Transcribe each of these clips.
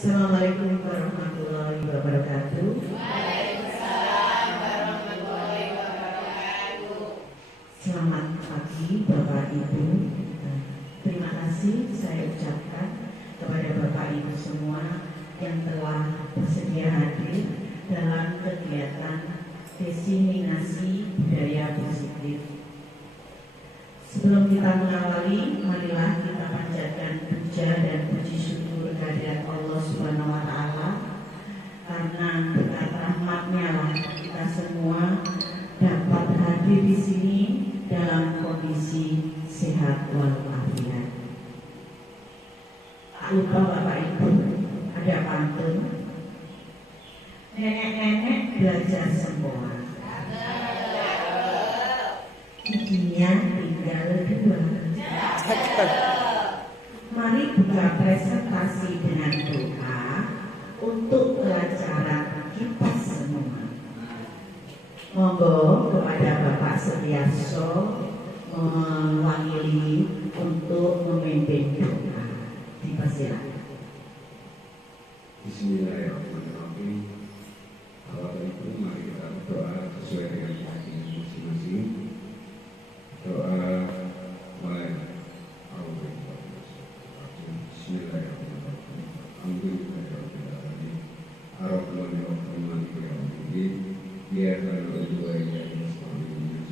Assalamualaikum warahmatullahi wabarakatuh. Waalaikumsalam warahmatullahi wabarakatuh. Selamat pagi Bapak Ibu. Terima kasih saya ucapkan kepada Bapak Ibu semua yang telah bersedia hadir dalam kegiatan diseminasi budaya positif. Sebelum kita mengawali, marilah kita panjatkan puja dan puji syukur kehadirat Allah Subhanahu wa Ta'ala, karena berkat rahmat-Nya lah kita semua dapat hadir di sini dalam kondisi sehat walafiat. Tak lupa Bapak Ibu, ada pantun, nenek-nenek belajar semua, giginya tinggal dua. Mari buka presentasi dengan doa untuk kelancaran kita semua. Monggo kepada Bapak Setiarso mewakili untuk memimpin doa. Dipersilakan. Bismillahirrahmanirrahim. Bapak Ibu, mari kita berdoa sesuai dengan keyakinan masing-masing. Doa mulai. Bismillahirrahmanirrahim. Alhamdulillahirrahmanirrahim. Ar-Rahmanirrahim. Ya Allah, dua ya Bismillah.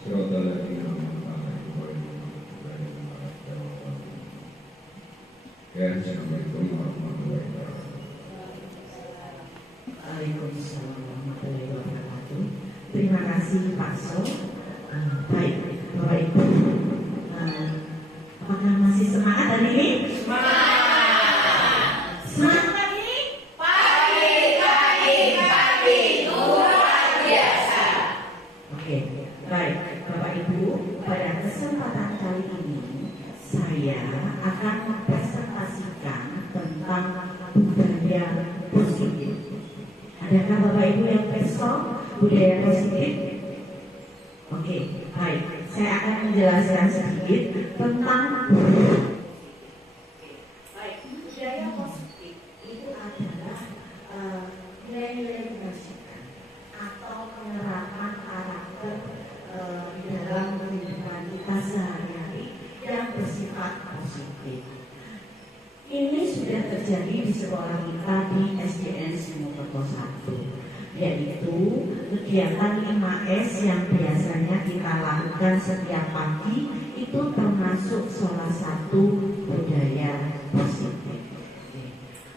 Surah Assalamualaikum warahmatullahi wabarakatuh. Waalaikumsalam warahmatullahi wabarakatuh. Terima kasih Pak So. Baik Bapak Ibu, apakah masih semangat hari ini? Semangat! Semangat hari ini? Pagi luar biasa. Oke, baik Bapak Ibu, pada kesempatan kali ini saya akan mempresentasikan tentang budaya positif. Adakah Bapak Ibu yang peso budaya positif? Oke, baik. Saya akan menjelaskan sedikit tentang budaya positif. Itu adalah nilai-nilai kebajikan atau penerapan karakter di dalam kehidupan kita sehari-hari yang bersifat positif. Ini sudah terjadi di sekolah kita di SDN Simokerto 1, yaitu kegiatan 5S yang biasanya kita lakukan setiap pagi. Itu termasuk salah satu budaya positif.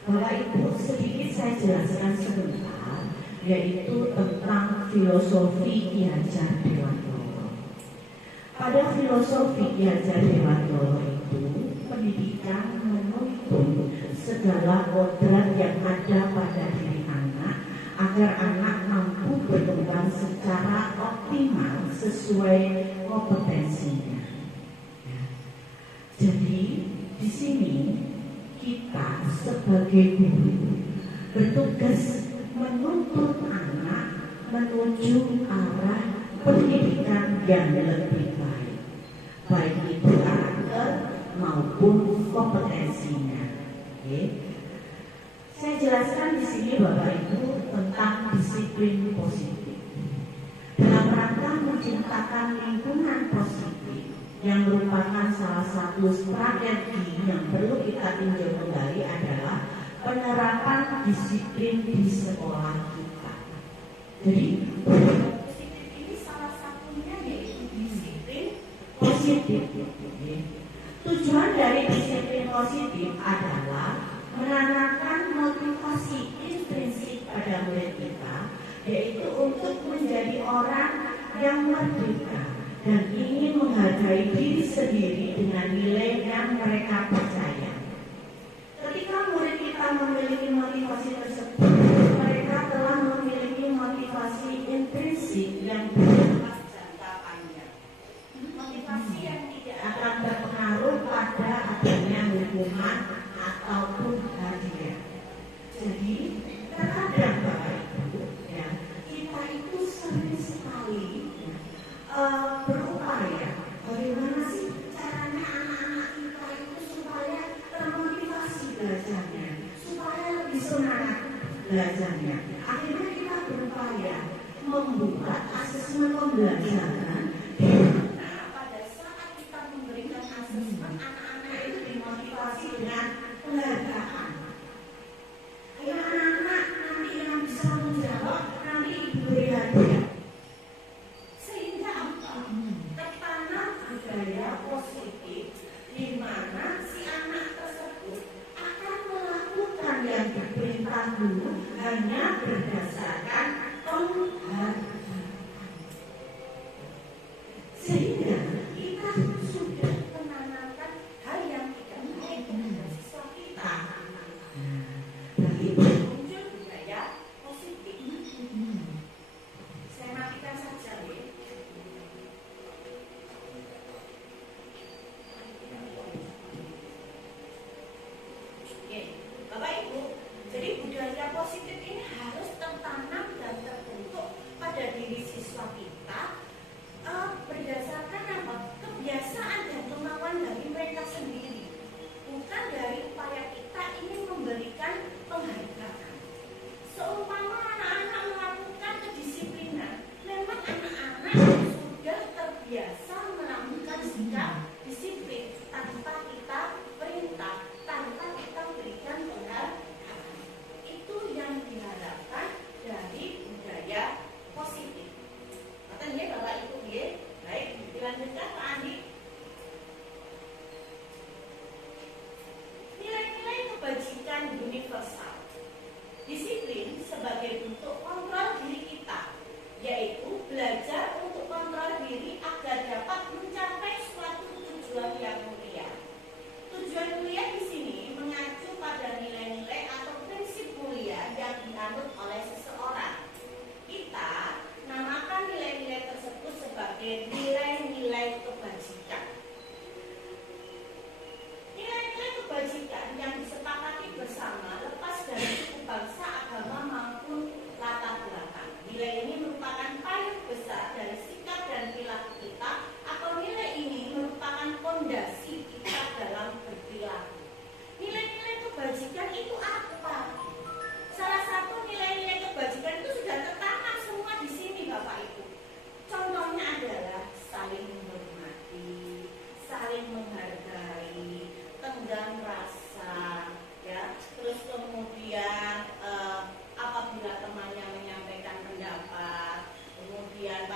Bapak Ibu, sedikit saya jelaskan sebentar, yaitu tentang filosofi Ki Hajar Dewantoro. Pada filosofi Ki Hajar Dewantoro itu, pendidikan menuntun segala kodrat yang ada pada diri anak agar anak mampu berkembang secara optimal sesuai kompetensinya. Jadi di sini kita sebagai guru bertugas menuntun anak menuju arah pendidikan yang lebih baik, baik itu karakter maupun kompetensinya. Oke. Saya jelaskan di sini Bapak Ibu tentang disiplin positif. Dalam rangka menciptakan lingkungan positif yang merupakan salah satu strategi yang perlu kita tinjau kembali adalah penerapan disiplin di sekolah kita. Jadi disiplin ini salah satunya yaitu disiplin positif. Tujuan dari disiplin positif adalah menanamkan motivasi intrinsik pada murid kita, yaitu untuk menjadi orang yang merdeka dan ingin menghargai diri sendiri dengan nilai yang mereka percaya. Ketika murid kita memiliki motivasi tersebut, mereka telah memiliki motivasi intrinsik yang berkelas jangka panjang. Motivasi yang tidak akan berpengaruh pada adanya hukuman ataupun hadiah. Jadi terkadang Bapak Ibu, ya, kita itu sering sekali berupaya bagaimana sih caranya anak-anak kita itu supaya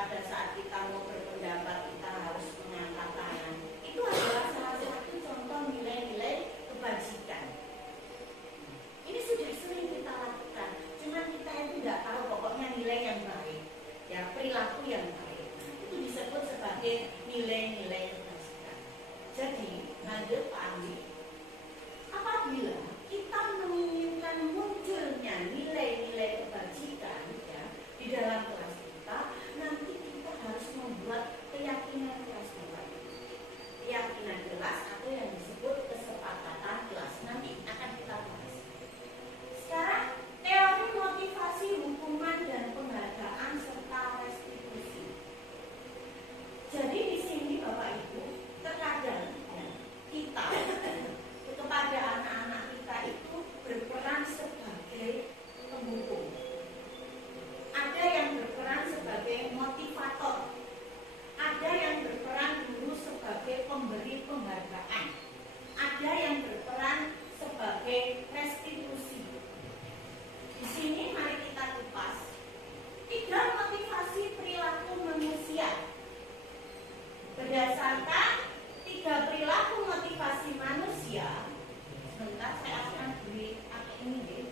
pada saat kita mau berpendapat kita harus mengangkat tangan. Itu adalah salah satu contoh nilai-nilai kebajikan. Ini sudah sering kita lakukan, cuman kita itu tidak tahu pokoknya nilai yang baik, ya perilaku yang baik. Itu disebut sebagai nilai-nilai kebajikan. Jadi, lanjut Pak Andi, apabila kita menginginkan munculnya nilai-nilai kebajikan ya, di dalam kelas kita, nanti kita harus membuat keyakinan kelas kita. Keyakinan kelas atau yang disebut kesepakatan kelas. Nanti akan kita bahas. Sekarang teori motivasi hukuman dan penghargaan serta restitusi. Jadi di sini Bapak Ibu, terkadang ya, kita kepada anak-anak kita itu berperan sebagai penghukum. Ada yang berperan sebagai motivator. Ada yang berperan dulu sebagai pemberi penghargaan. Ada yang berperan sebagai restitusi. Di sini mari kita kupas 3 motivasi perilaku manusia. Berdasarkan 3 perilaku motivasi manusia. Sebentar saya akan beri ini deh.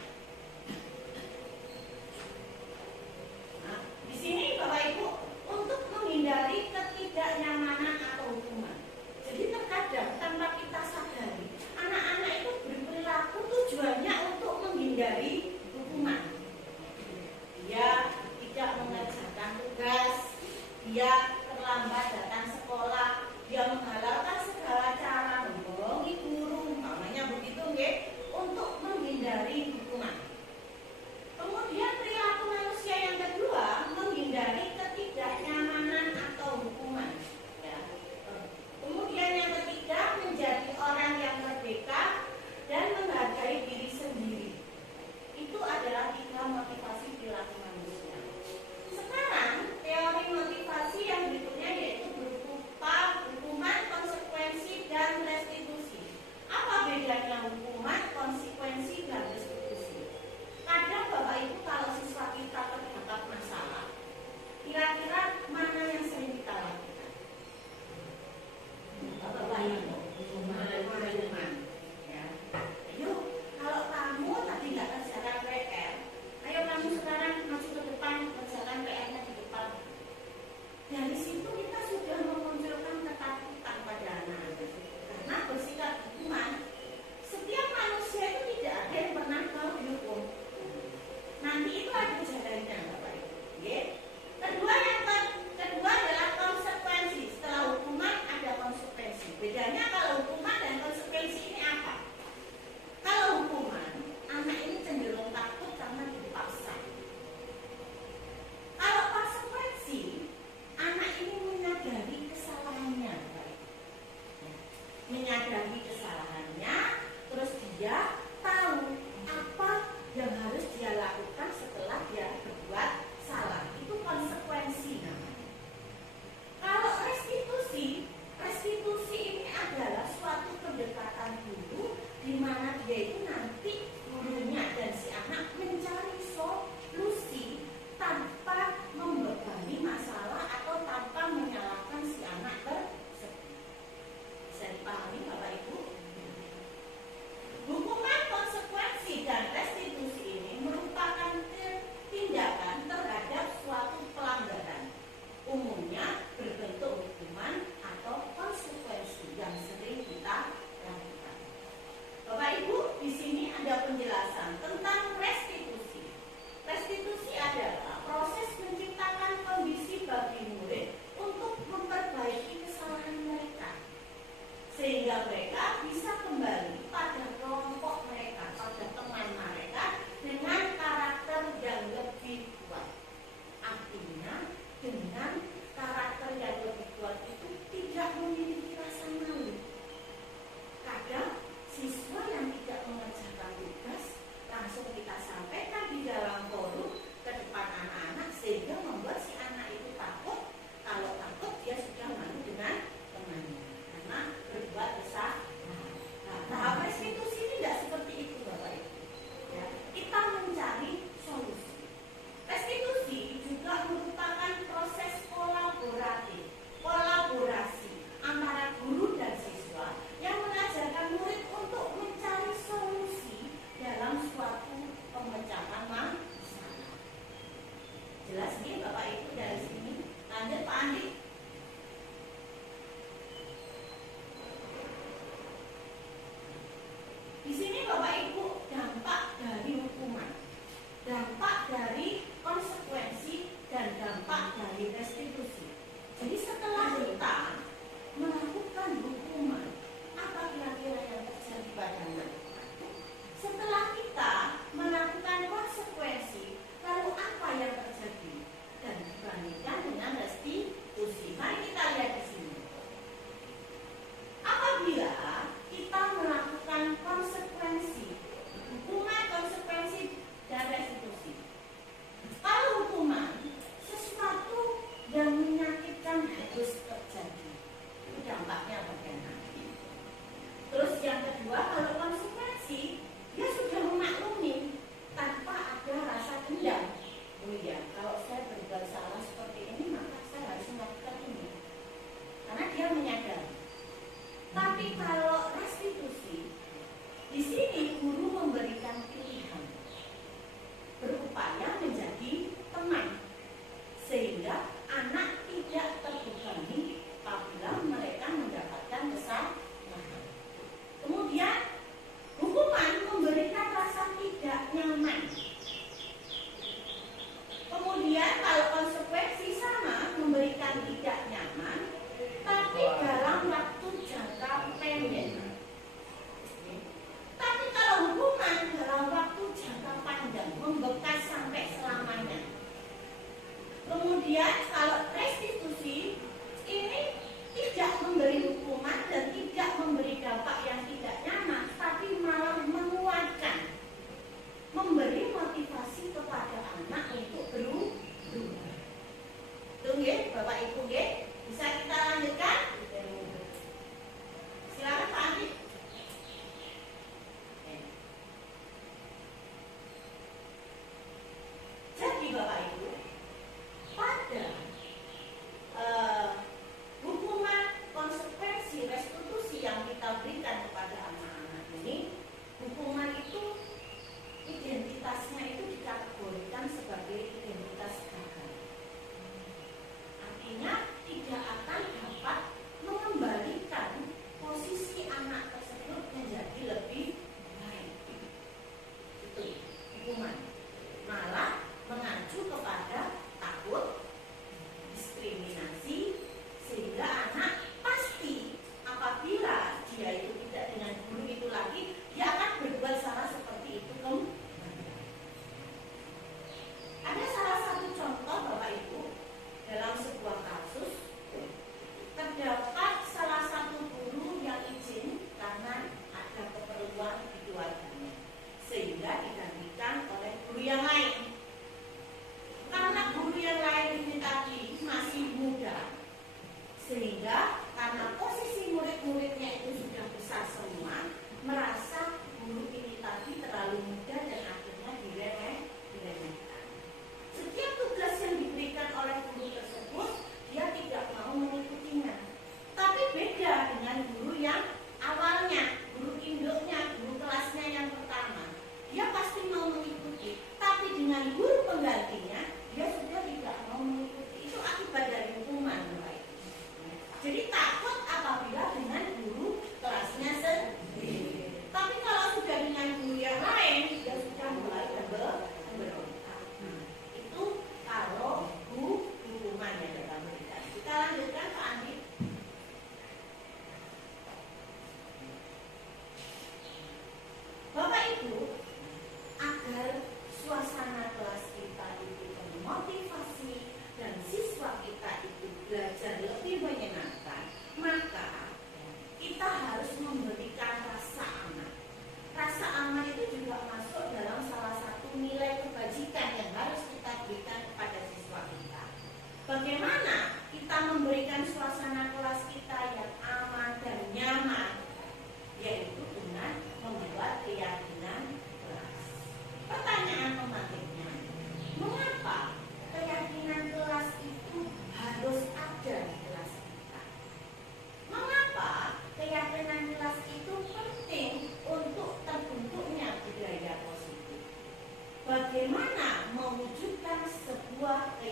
Nah, di sini Bapak Ibu untuk menghindari ketidaknyamanan atau hukuman. Jadi terkadang tanpa kita sadari, anak-anak itu berperilaku tujuannya untuk menghindari hukuman. Dia tidak mengerjakan tugas, dia terlambat datang sekolah, dia menghalalkan segala cara membohongi guru, namanya begitu nggih, untuk menghindari hukuman. Kemudian perilaku manusia yang kedua menghindari ketidaknyamanan atau hukuman. Ya. Kemudian yang ketiga menjadi orang yang merdeka dan menghargai diri sendiri. Itu adalah 3 motivasi perilaku manusia. Sekarang teori motivasi yang berikutnya yaitu Jelas nih Bapak Ibu dari sini. Lanjut Pak Andi. Di sini Bapak Ibu dampak dari hukuman, dampak dari konsekuensi, dan dampak dari restitusi. Jadi setelah kita melakukan hukuman, apa kira-kira yang terjadi padanya? Setelah kita melakukan konsekuensi, lalu apa yang terjadi? Dan dibandingkan dengan restitusi. Mari kita lihat di sini. Apabila kita melakukan konsekuensi, hukuman, konsekuensi, dan restitusi. Kalau hukuman, sesuatu yang menyakitkan harus terjadi. Itu dampaknya bagaimana? Terus yang kedua, kalau konsekuensi, dia sudah memaklumi tanpa ada rasa dendam. Oh iya, kalau saya berbuat salah seperti ini, maka saya harus melakukan ini. Karena dia menyadari. Tapi kalau restitusi, di sini guru memberikan pilihan, berupaya menjadi teman, sehingga anak tidak terbebani apabila mereka mendapatkan kesalahan. Kemudian hukuman memberikan rasa tidak nyaman. Kemudian kalau konsekuensi sama, memberikan tidak nyaman, tapi dalam waktu jangka pendek. Tapi kalau hukuman dalam waktu jangka panjang, membekas sampai selamanya. Kemudian kalau restitusi, ini tidak memberi hukuman dan tidak memberi dampak yang tidak nyaman, tapi malah menguatkan, memberi motivasi kepada anak untuk berubah. Tunggu Bapak Ibu, bisa kita lanjutkan? Silakan Pak Andi. Jadi Bapak Ibu, pada hukuman, konsekuensi, restitusi yang kita berikan kepada anak-anak ini, hukuman itu identitasnya itu dikategorikan sebagai identitas gagal. Artinya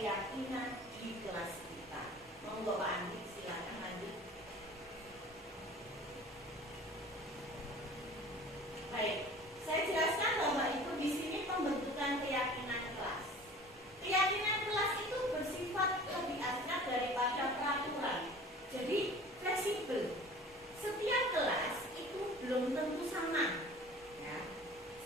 keyakinan di kelas kita. Monggo Pak Andi, silakan lanjut. Baik, saya jelaskan Bapak Ibu di sini pembentukan keyakinan kelas. Keyakinan kelas itu bersifat lebih abstrak daripada peraturan. Jadi fleksibel. Setiap kelas itu belum tentu sama. Ya.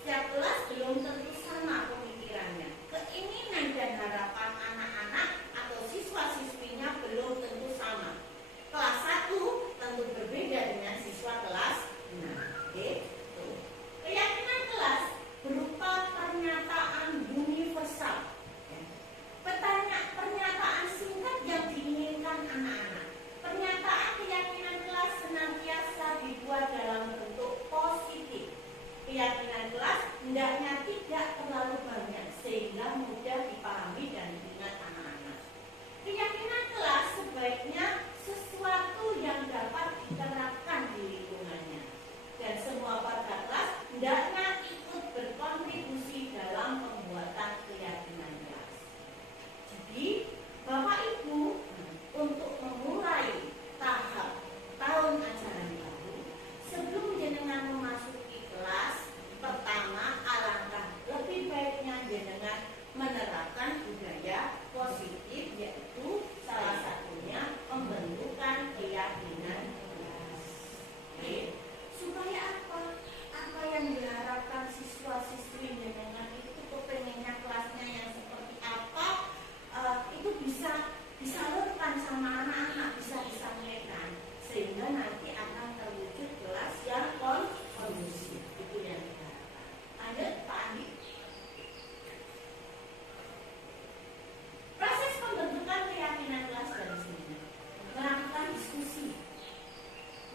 Setiap kelas belum tentu sama pemikirannya. Keinginan dan harapan anak-anak atau siswa-siswinya belum tentu sama. Kelas 1 tentu berbeda dengan siswa kelas 6. Oke? Tuh. Keyakinan kelas berupa pernyataan universal. Ya. Pernyataan singkat yang diinginkan anak-anak. Pernyataan keyakinan kelas senantiasa dibuat dalam bentuk positif. Keyakinan kelas hendaknya tidak terlalu banyak sehingga mudah dipahami dan diingat anak-anak. Keyakinan kelas sebaiknya sesuatu yang dapat diterapkan di lingkungannya. Dan semua warga kelas hendaknya ikut berkontribusi dalam pembuatan keyakinan kelas. Jadi, Bapak Ibu, untuk memulai tahap tahun ajaran baru, sebelum jenengan memasuki kelas pertama, alangkah lebih baiknya jenengan menerapkan budaya positif, yaitu salah satunya pembentukan keyakinan kelas. Oke. Supaya apa? Apa yang diharapkan siswa-siswi jenengan itu kepengennya kelasnya yang seperti apa, itu bisa disalurkan sama anak-anak, bisa disampaikan sehingga nanti akan terwujud kelas yang kondusif. Itu yang diharapkan. Lanjut Pak Andi. Proses pembentukan keyakinan kelas dari sini melakukan diskusi,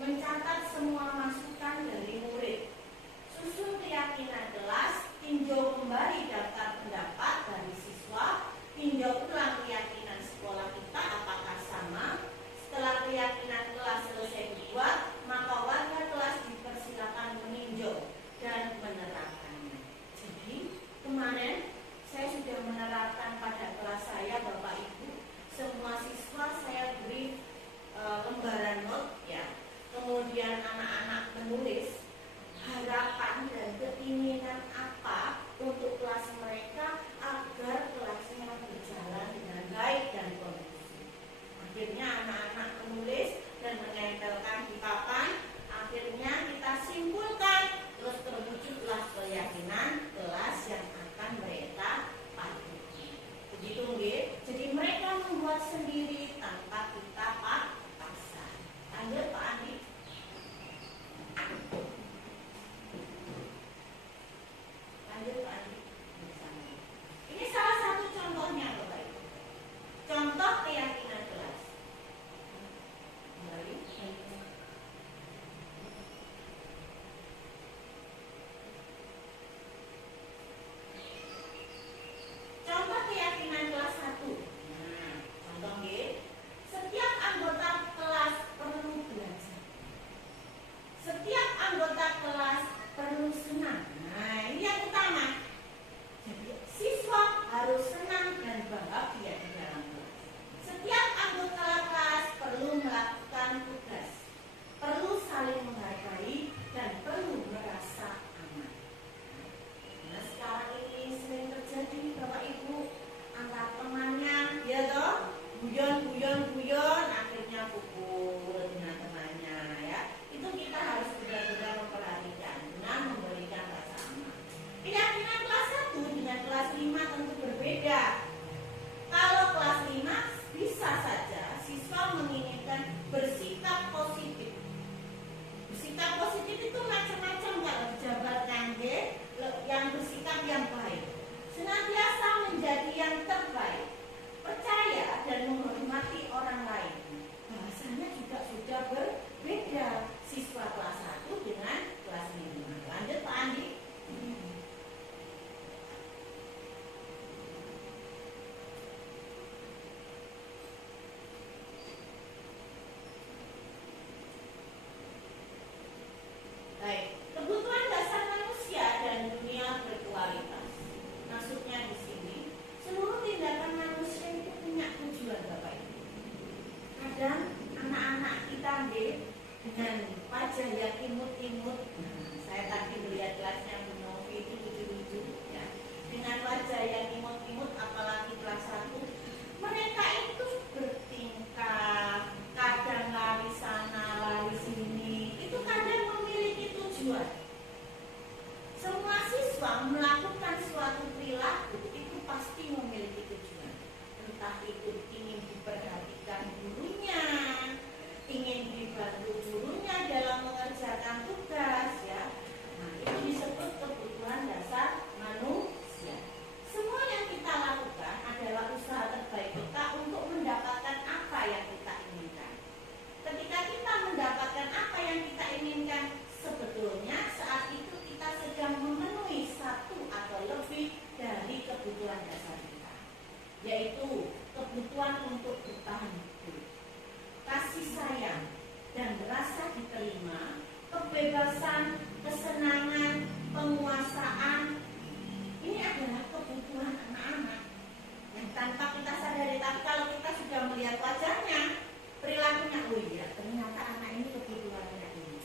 mencatat semua masukan dari murid, susun keyakinan kelas, tinjau kembali daftar pendapat dari siswa, tinjau ulang keyakinan sekolah kita apakah sama. Setelah keyakinan kelas selesai dibuat, wajah yang imut-imut. Saya tadi melihat kelasnya Bu Novi itu lucu-lucu ya. Dengan wajah yang imut-imut, apalagi kelas 1, mereka itu bertingkah, kadang lari sana, lari sini. Itu kadang memiliki tujuan. Semua siswa melakukan suatu perilaku itu pasti memiliki tujuan. Entah itu ingin diperhatikan gurunya, ingin dibantu gurunya dalam mengerjakan tugas ya. Nah, itu disebut kebutuhan dasar manusia. Semua yang kita lakukan adalah usaha terbaik kita untuk mendapatkan apa yang kita inginkan. Ketika kita mendapatkan apa yang kita inginkan, sebetulnya saat itu kita sedang memenuhi satu atau lebih dari kebutuhan dasar kita, yaitu kebutuhan untuk bertahan hidup, kasih sayang dan rasa diterima, kebebasan, kesenangan, penguasaan. Ini adalah kebutuhan anak-anak yang tanpa kita sadari. Tapi kalau kita sudah melihat wajahnya, perilakunya, oh iya ternyata anak ini kebutuhannya ini.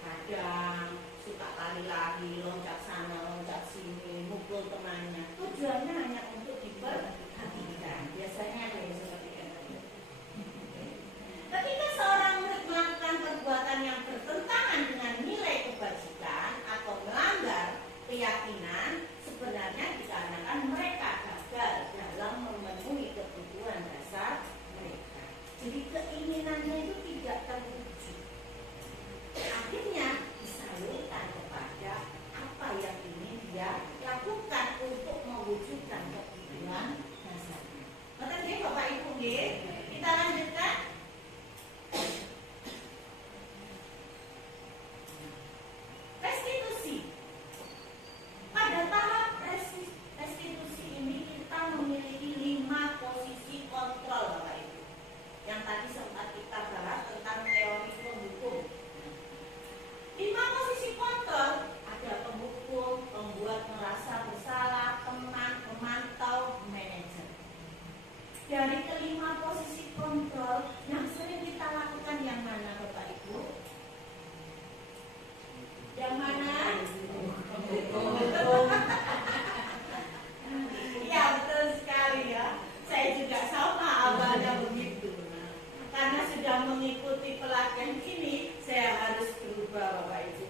Kadang suka lari-lari, loncat sana, loncat sini, mukul temannya. Tujuannya hanya untuk diperhatikan. Biasanya ada yang seperti itu. Ketika seorang murid melakukan perbuatan yang bertentangan dengan nilai kebajikan atau melanggar keyakinan, sebenarnya dikarenakan mereka gagal dalam memenuhi kebutuhan dasar mereka. Jadi keinginannya itu tidak terwujud. Akhirnya disalurkan kepada apa yang ingin dia lakukan untuk mewujudkan kebutuhan dasarnya. Ngerti nggih Bapak Ibu nggih? Kita lanjutkan. Restitusi. Pada tahap restitusi ini kita memiliki 5 posisi kontrol Bapak Ibu. Yang tadi sempat kita bahas tentang teori penghukum. 5 posisi kontrol, ada penghukum, pembuat merasa bersalah, teman, pemantau, manajer. Dari kelima posisi kontrol yang sering kita lakukan yang mana Bapak Ibu? Yang mana? Penghukum. Ya betul sekali ya. Saya juga sama awalnya begitu. Karena sudah mengikuti pelatihan ini, saya harus berubah Bapak Ibu.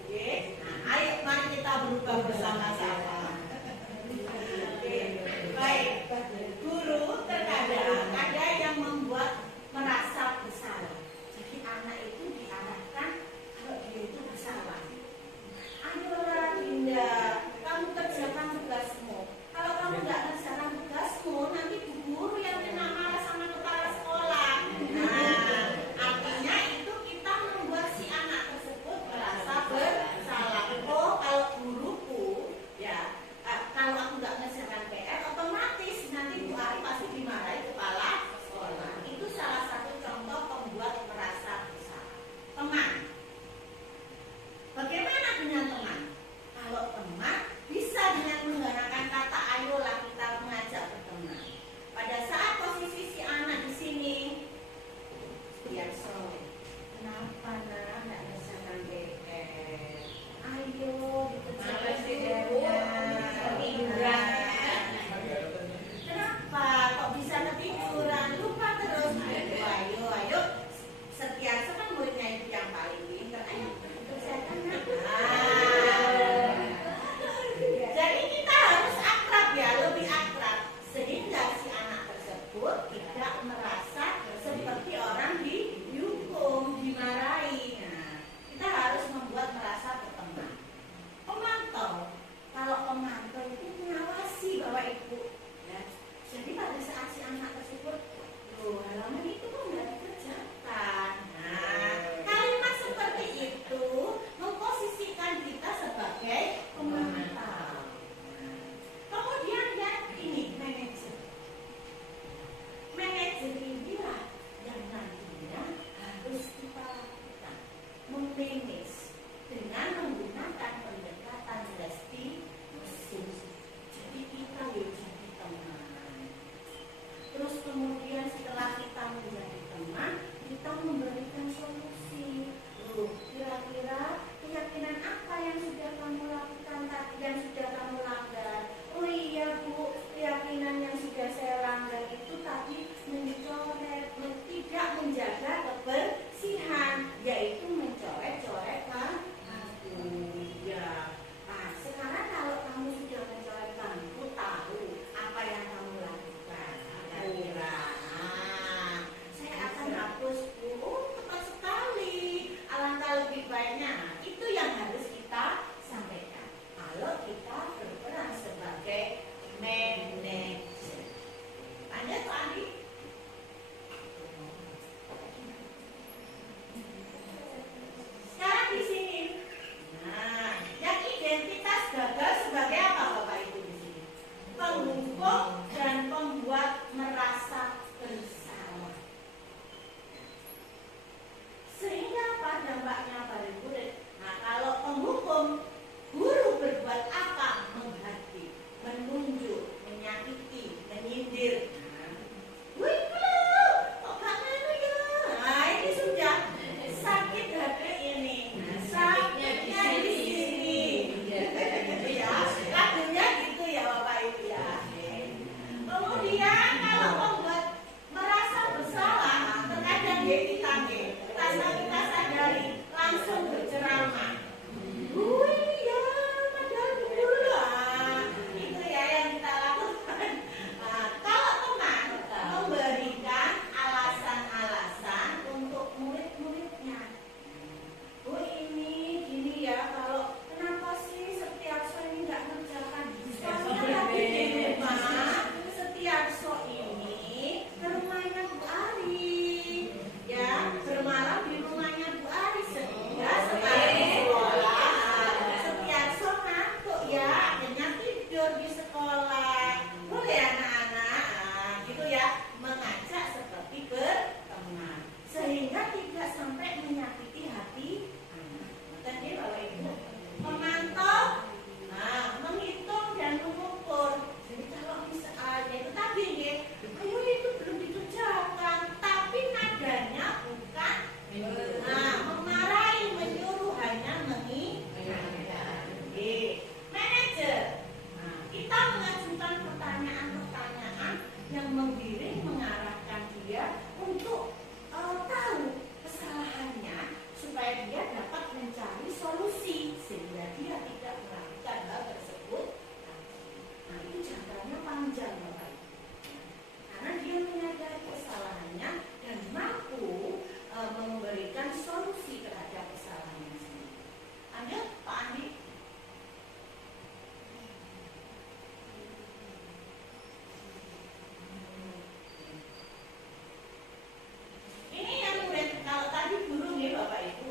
Nah, ayo mari kita berubah bersama-sama. Baik, guru terkadang ada yang membuat merasa bersalah. Jadi anak itu diarahkan kalau dia itu bersalah. Ayolah Dinda, kamu kerjakan tugasmu. Kalau kamu tidak kerjakan tugasmu, nanti bu guru yang kena marah sama kepala sekolah. Nah, artinya itu kita membuat si anak tersebut merasa bersalah. Oh, kalau guruku, ya, kalau aku nggak ngerjakan PR, otomatis nanti Bu Ari pasti dimarahi kepala sekolah. Itu salah satu contoh pembuat merasa bersalah. Teman. Bagaimana dengan teman? Kalau teman bisa dengan menggunakan kata ayolah kita mengajak berteman. Pada saat posisi si anak di sini, dia sore. Kenapa nak nggak ngerjakan PR? Ayo dikerjakan PR-nya. Kenapa? Kok bisa ketiduran? Lupa terus. Ayo. Setiap kan muridnya itu yang paling pintar. Ayo kerjakan nak. Jadi kita harus akrab ya, lebih akrab sehingga si anak tersebut tidak merasa seperti orang dihukum, dimarahi. Nah, kita harus membuat merasa berteman. Pemantau, kalau pemantau itu mengawasi Bapak Ibu. Ya. Jadi pada saat si anak tersebut, loh halaman itu kok nggak dikerjakan. Nah, kalimat seperti itu memposisikan kita sebagai pemantau. Kemudian yang ini manajer. Manajer inilah yang nantinya harus kita lakukan, memanage dengan menggunakan pendekatan restitusi. Jadi kita jadi teman. Terus kemudian setelah kita menjadi teman, kita memberikan solusi. dulu. Kira-kira keyakinan apa yang sudah kamu lakukan tadi, yang sudah kamu langgar? Oh iya Bu, keyakinan yang sudah saya langgar itu tadi mencoret, tidak menjaga kebersihan, yaitu mencoret-coret lampu. Ya. Nah, sekarang kalau kamu sudah mencoret lampu, tahu apa yang kamu lakukan? Kira-kira. Nah, saya akan hapus Bu. Oh, tepat sekali. Alangkah lebih baiknya. Nah, itu yang harus kita sampaikan. Kalau kita berperan sebagai manajer. Lanjut Pak Andi. Sekarang di sini. Nah, yang identitas gagal sebagai apa Bapak Ibu di sini? Penghukum dan pembuat merasa bersalah. Sehingga apa dampaknya Bapak Ibu? Nah, kalau penghukum, guru berbuat apa? Menghakimi, menunjuk, menyakiti, menyindir. Wih, kok gak nganu ya? Nah, ini sudah sakit hati ini. Sakitnya di sini. Ya, lagunya gitu ya Bapak Ibu ya. Kemudian kalau membuat merasa bersalah, terkadang dia ditangkap. Tanpa kita sadari, langsung berceramah. Wih ya, padahal dulu lah. Itu ya yang kita lakukan. Nah, kalau teman memberikan alasan-alasan untuk murid-muridnya. Oh ini gini ya, kalau kenapa sih Setiarso ini nggak ngerjakan? Soalnya tadi di rumah Setiarso ini ke rumahnya Bu Ari, ya bermalam di rumahnya Bu Ari sehingga setelah di sekolah Setiarso ngantuk ya, akhirnya tidur di sekolah. Boleh anak-anak, gitu ya, mengajak seperti berteman sehingga tidak sampai menyakiti hati anak. Tadi Bapak Ibu memantau, menghitung dan mengukur. Jadi kalau misalnya itu tadi ya, ayo itu belum dikerjakan, tapi nadanya bukan memarahi, menyuruh, hanya mengingatkan. Manajer, kita mengajukan pertanyaan-pertanyaan yang menggiring, mengarahkan dia untuk tahu kesalahannya supaya dia dapat mencari solusi sehingga dia tidak melakukan hal tersebut. Nah, itu jangkanya panjang Bapak Ibu. Karena dia menyadari kesalahannya dan mampu memberikan solusi terhadap kesalahannya sendiri. Lanjut Pak Andi. Ini yang murid, kalau tadi guru nih Bapak Ibu.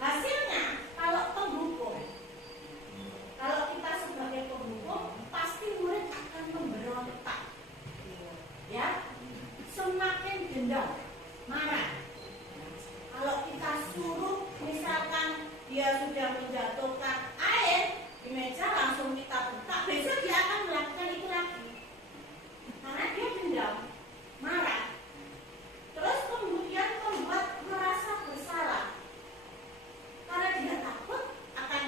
Hasilnya kalau penghukum, kalau kita sebagai penghukum pasti murid akan memberontak, ya, semakin dendam, marah. Kalau kita suruh, misalkan dia sudah menjatuhkan air di meja, langsung kita buka, besok dia akan melakukan itu lagi, karena dia dendam, marah. Terus kemudian membuat merasa bersalah, karena dia takut akan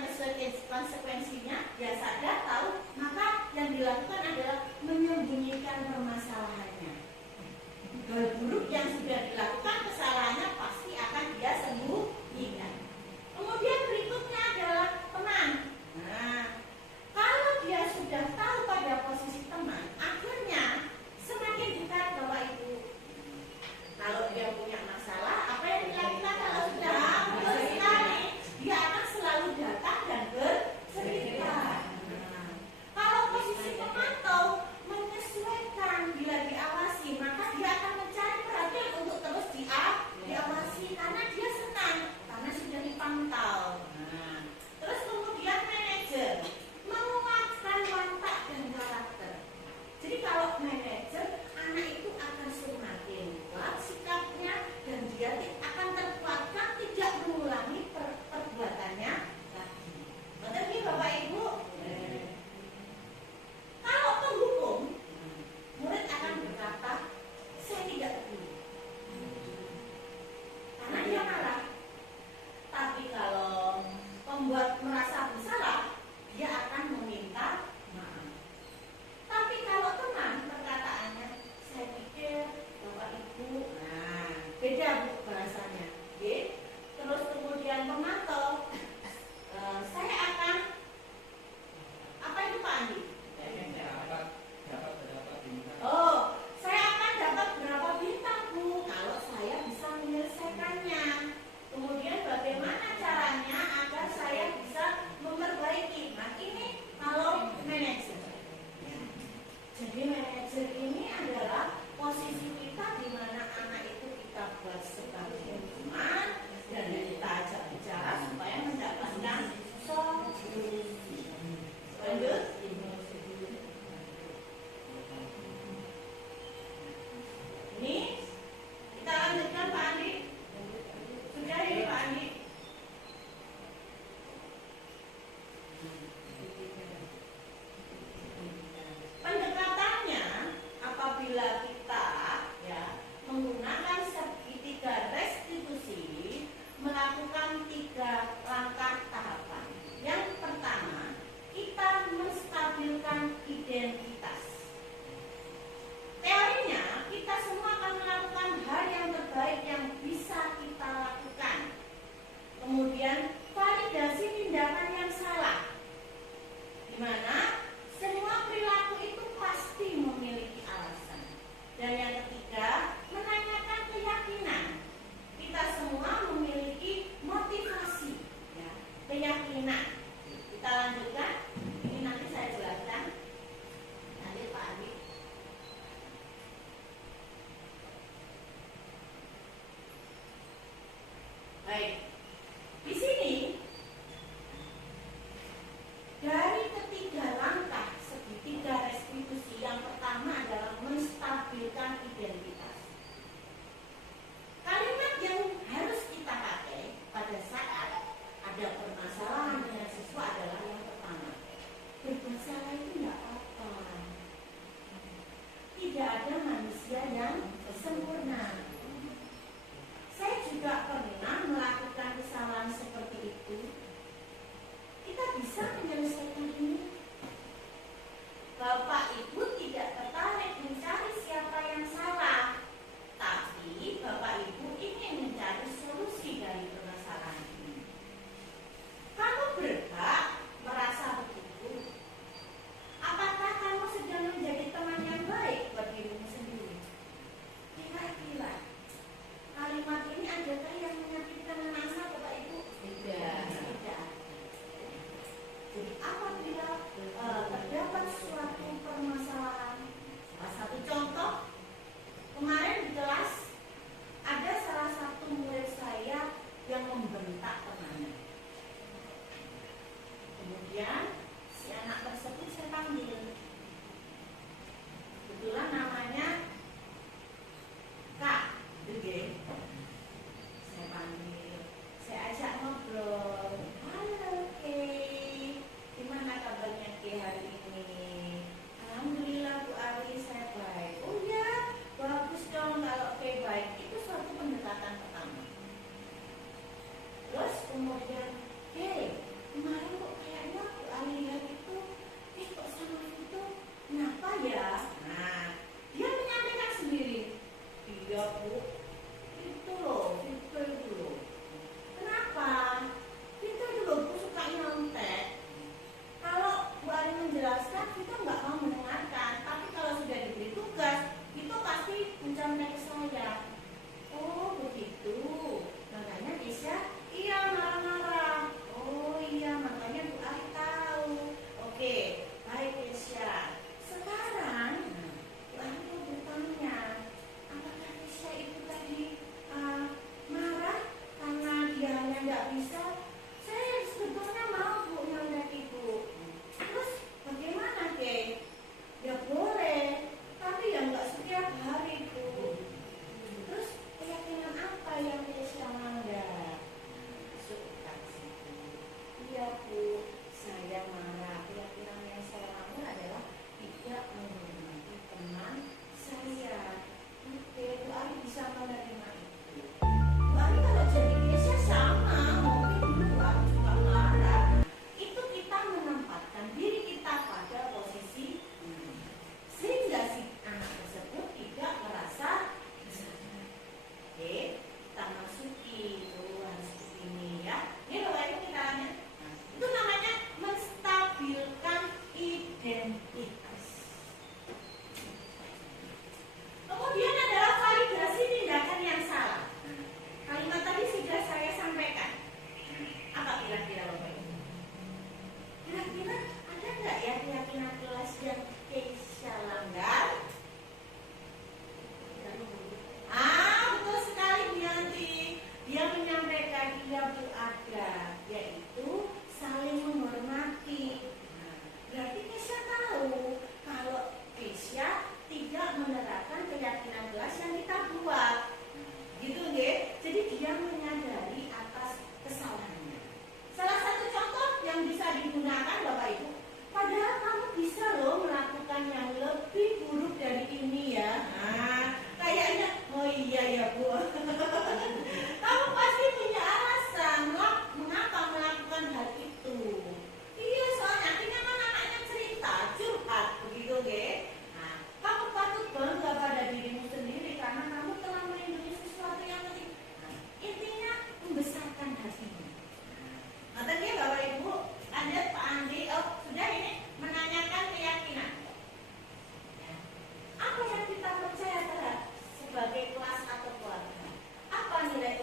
konsekuensinya, dia sadar tahu, maka yang dilakukan adalah menyembunyikan permasalahannya. Hal buruk yang sudah dilakukan, kesalahannya pasti akan dia sembunyikan. Kemudian berikutnya adalah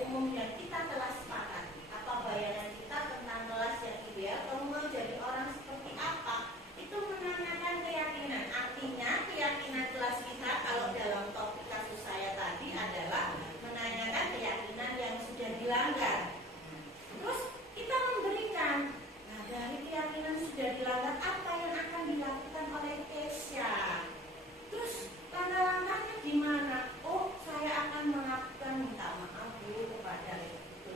umumnya kita telah sepakat apa bayangan kita tentang kelas yang ideal, kalau mau jadi orang seperti apa, itu menanyakan keyakinan. Artinya keyakinan kelas kita kalau dalam topik kasus saya tadi adalah menanyakan keyakinan yang sudah dilanggar. Terus kita memberikan, nah dari keyakinan sudah dilanggar apa yang akan dilakukan oleh Kesha. Terus langkah-langkahnya gimana? Oh, saya akan melakukan minta maaf dulu kepada itu.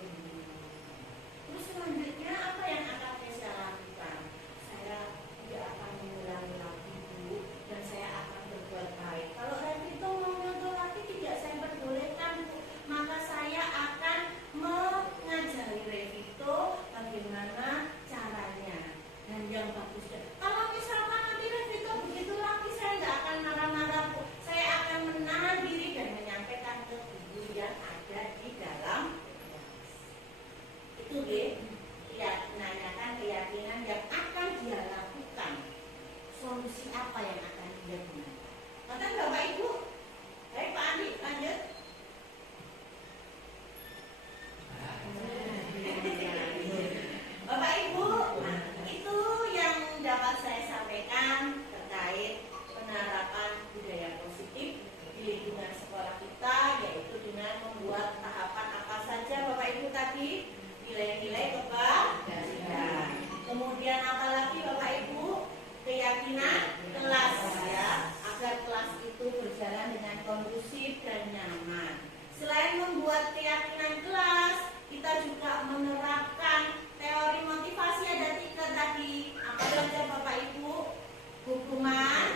Terus selanjutnya apa yang akan Kesha lakukan? Saya tidak akan mengulangi lagi dulu dan saya akan berbuat baik. Kalau Revito mau nyontoh lagi tidak saya perbolehkan, Bu. Maka saya akan mengajari Revito bagaimana caranya dan yang bagusnya. Kalau misalkan nanti Revito begitu lagi, saya nggak akan marah-marah, Bu. Saya akan menahan diri dan menyampaikan ke guru yang ada di dalam kelas. Itu dia menanyakan keyakinan yang akan dia lakukan. Solusi apa yang akan dia gunakan. Maka Bapak Ibu, baik Pak Andi, lanjut. Bapak Ibu, nah, itu yang dapat saya sampaikan terkait penerapan budaya positif di lingkungan sekolah kita, yaitu dengan membuat tahapan apa saja Bapak Ibu tadi, nilai-nilai kebajikan. Kemudian apalagi Bapak Ibu, keyakinan kelas ya, agar kelas itu berjalan dengan kondusif dan nyaman. Selain membuat keyakinan kelas, kita juga menerapkan teori motivasi. Ada 3 tadi. Apa saja Bapak Ibu? Hukuman,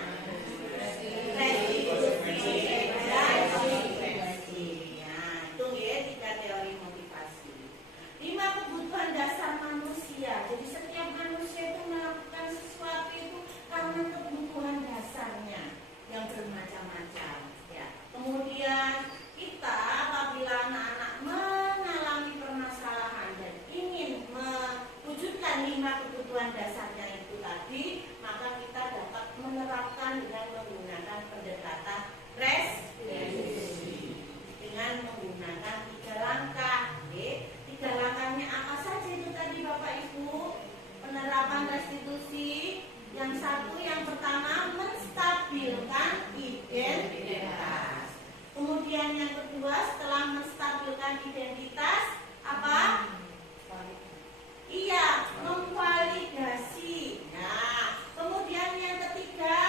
restitusi, dan konsekuensi. Nah, itu ya 3 teori motivasi. 5 kebutuhan dasar manusia. Jadi setiap manusia itu melakukan sesuatu itu karena kebutuhan dasarnya yang bermacam-macam. Ya. Kemudian kita apabila anak-anak mengalami permasalahan dan ingin mewujudkan 5 kebutuhan dasarnya itu tadi, maka kita dapat menerapkan dengan menggunakan pendekatan restitusi dengan menggunakan 3 langkah. Oke. 3 langkahnya apa saja itu tadi Bapak Ibu? Penerapan restitusi. Yang satu, yang pertama menstabilkan identitas. Kemudian yang kedua, setelah menstabilkan identitas, apa? Iya, memvalidasi. Nah, kemudian yang ketiga,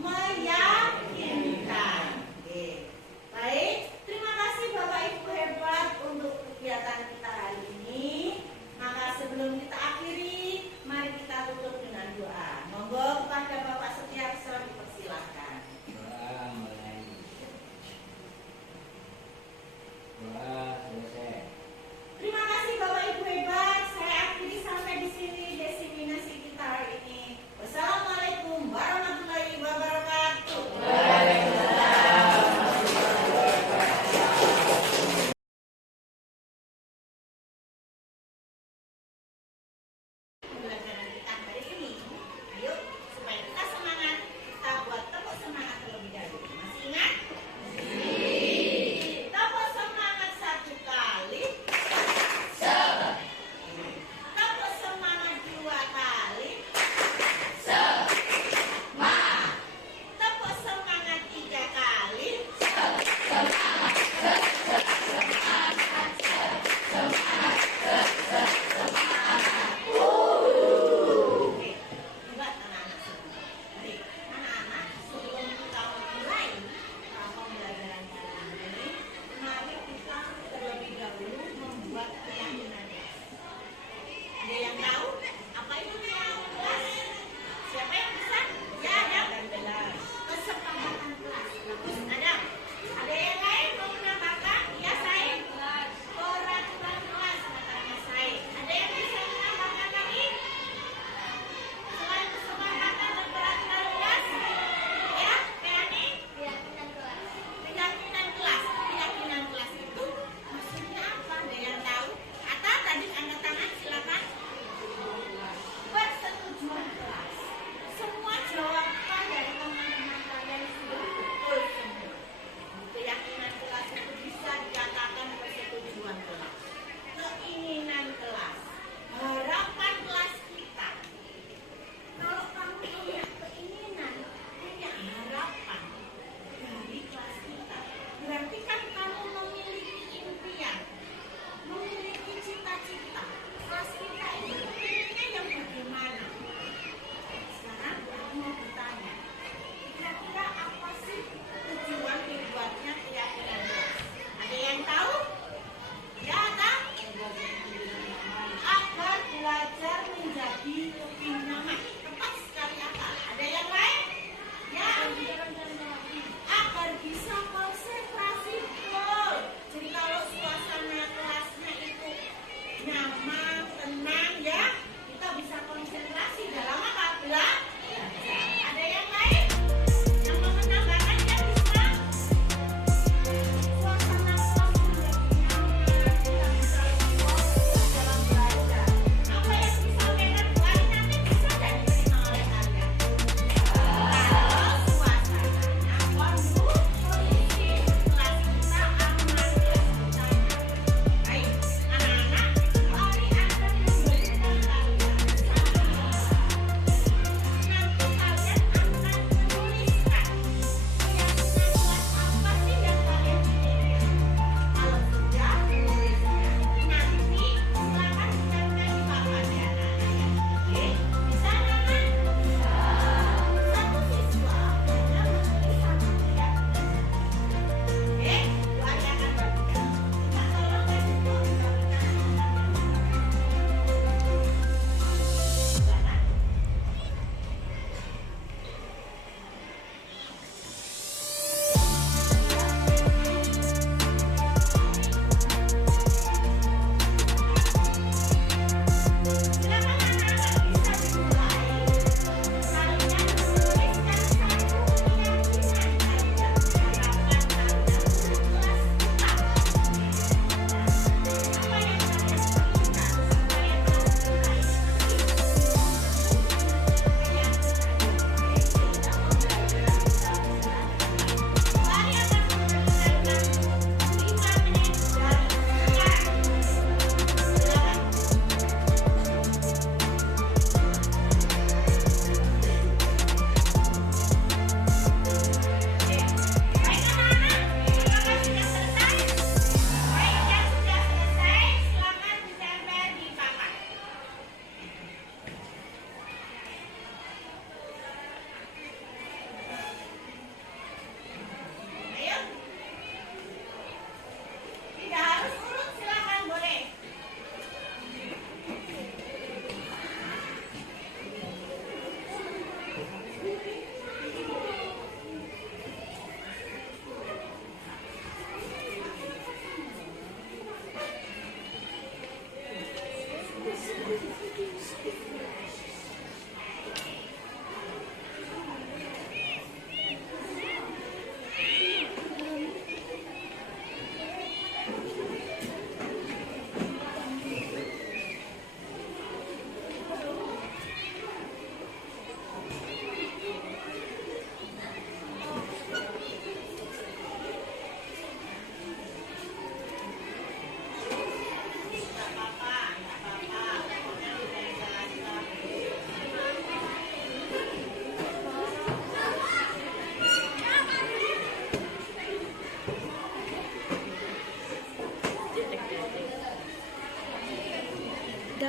meyakinkan. Oke. Baik, terima kasih Bapak Ibu hebat untuk kegiatan kita hari ini. Maka sebelum kita akhiri, mari kita tutup dengan doa. Monggo kepada Bapak Setiarso dipersilahkan. Doa mulai. Doa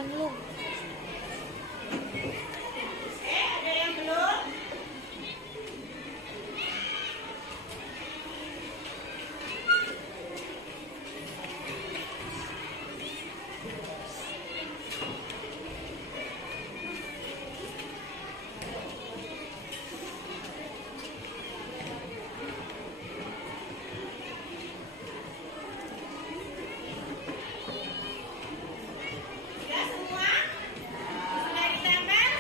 Janglung. Ada yang belum? Sudah semua? Sudah ditempel?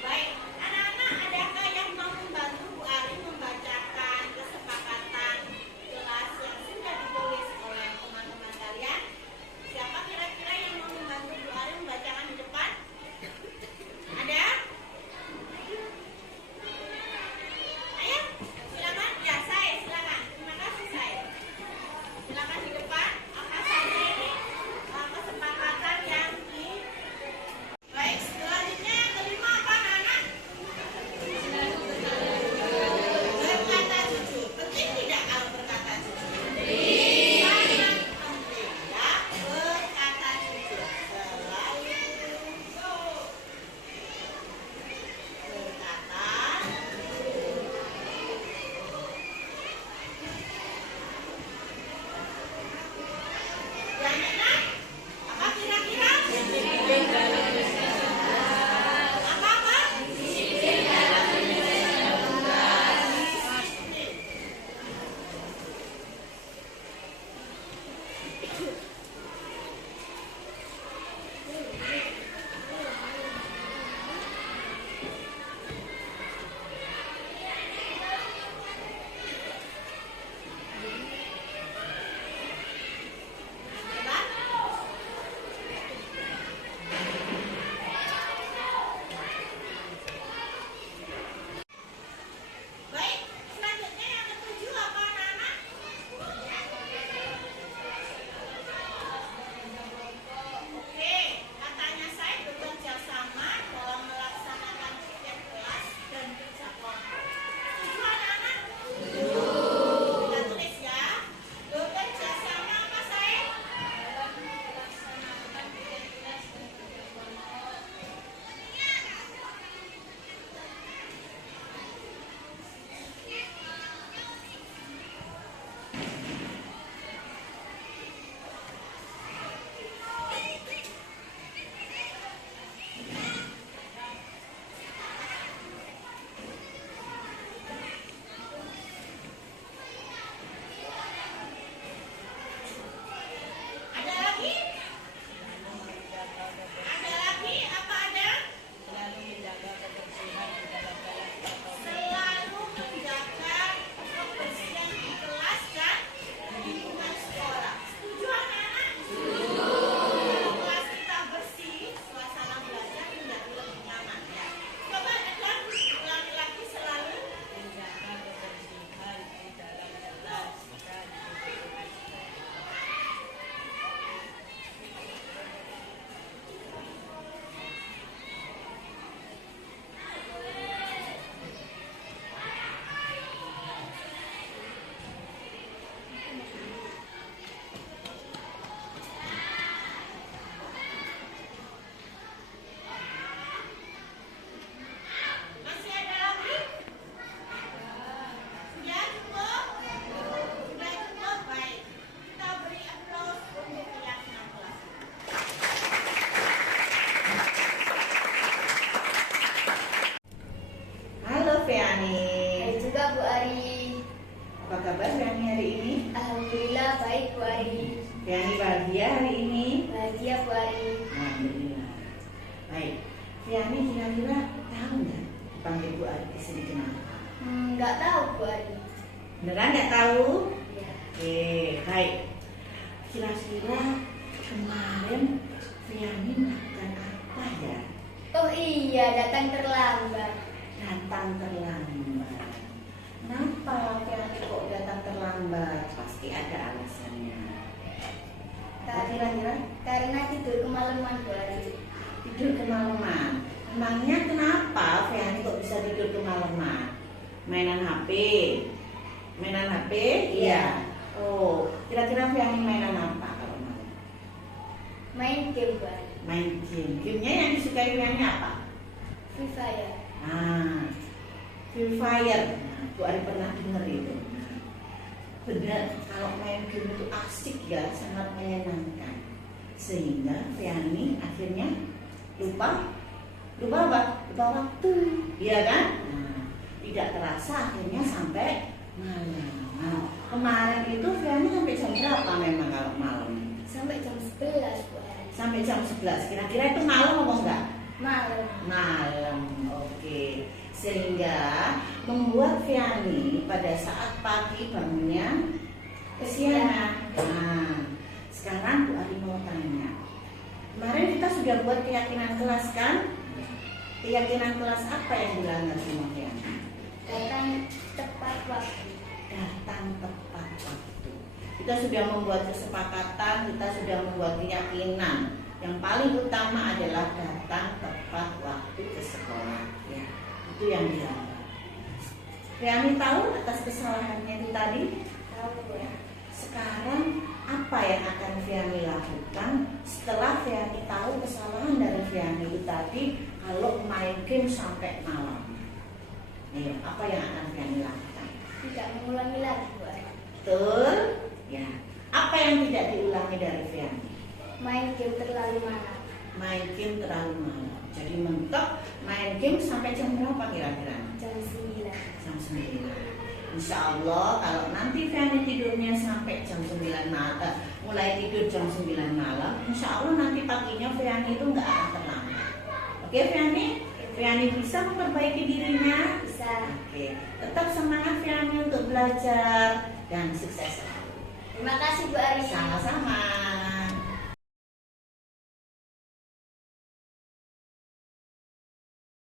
Baik, anak-anak adakah yang mau membantu Bu Ari membacakan kesepakatan kelas yang sudah ditulis oleh teman-teman kalian? Siapa kira-kira yang mau membantu Bu Ari membacakan di depan? Ada? Ayo, silakan. Ya, saya silakan. Terima kasih saya. Silakan di depan. Apa saja ini kesepakatan yang di. Baik, selanjutnya yang kelima apa anak-anak? Berkata jujur. Penting tidak kalau berkata jujur? Sangat penting ya, berkata jujur. Selalu berkata. Yang enam, apa kira-kira? Apa-apa? Baik, selanjutnya yang ketujuh apa anak-anak? Oke, katanya saya bekerja sama dalam melaksanakan tugas kelas dan kerja kelompok. Setuju anak-anak? Kita tulis ya. Bekerja sama apa saya? Ada lagi? Ada lagi? Apa ada? Selalu menjaga kebersihan di kelas dan lingkungan sekolah. Setuju anak-anak? Kalau kelas kita bersih, suasana belajar menjadi lebih nyaman ya. Coba tekan, ulangi lagi selalu. Menjaga kebersihan di dalam kelas dan lingkungan sekolah. Masih ada lagi? Sudah cukup? Sudah cukup? Baik. Kita beri aplaus untuk keyakinan kelas. Halo Feani. Hai juga Bu Ari. Apa kabar Feani hari ini? Alhamdulillah baik Bu Ari. Feani bahagia hari ini? Bahagia Bu Ari. Alhamdulillah. Baik. Feani kira-kira tahu nggak dipanggil Bu Ari ke sini kenapa? Nggak tahu Bu Ari. Beneran nggak tahu? Ya. Oke, baik. Kira-kira kemarin Feani melakukan apa ya? Oh iya, datang terlambat. Datang terlambat. Kenapa Feani kok datang terlambat? Pasti ada alasannya. Kira-kira Karena tidur kemalaman Bu Ari. tidur kemalaman. Emangnya kenapa Feani kok bisa tidur kemalaman? Mainan HP? Mainan HP? Iya. Oh, kira-kira Feani mainan apa kalau malam? Main game Bu Ari. Main game. Gamenya yang disukai Fiani apa? Free Fire. Free Fire. Nah, Bu Ari pernah dengar itu. Benar, kalau main game itu asik ya, sangat menyenangkan. Sehingga Fiani akhirnya lupa apa? Lupa waktu, iya kan? Nah, tidak terasa akhirnya sampai malam. Nah, kemarin itu Fiani sampai jam berapa memang kalau malam? Sampai jam 11 Bu Ari. Sampai jam 11. Kira-kira itu malam apa enggak? Malam. Malam, oke. Sehingga membuat Fiani pada saat pagi bangunnya kesiangan. Nah, sekarang Bu Ari mau tanya. Kemarin kita sudah buat keyakinan kelas kan? Keyakinan kelas apa yang dilanggar sama Fiani? Datang tepat waktu. Datang tepat waktu. Kita sudah membuat kesepakatan, kita sudah membuat keyakinan. Yang paling utama adalah datang tepat waktu ke sekolah. Ya, itu yang dilanggar. Fiani tahu atas kesalahannya itu tadi? Tahu Bu Ari. Sekarang apa yang akan Fiani lakukan setelah Fiani tahu kesalahan dari Fiani itu tadi kalau main game sampai malam? Ayo, apa yang akan Fiani lakukan? Tidak mengulangi lagi Bu Ari. Betul? Ya. Apa yang tidak diulangi dari Fiani? Main game terlalu malam. Main game terlalu malam. Jadi mentok main game sampai jam berapa kira-kira? Jam 9. Jam 9. Insya Allah kalau nanti Fiani tidurnya sampai jam 9 malam, mulai tidur jam 9 malam, insya Allah nanti paginya Fiani itu nggak akan terlambat. Oke Fiani? Fiani bisa memperbaiki dirinya? Bisa. Oke, tetap semangat Fiani untuk belajar dan sukses selalu. Terima kasih Bu Ari. Sama-sama.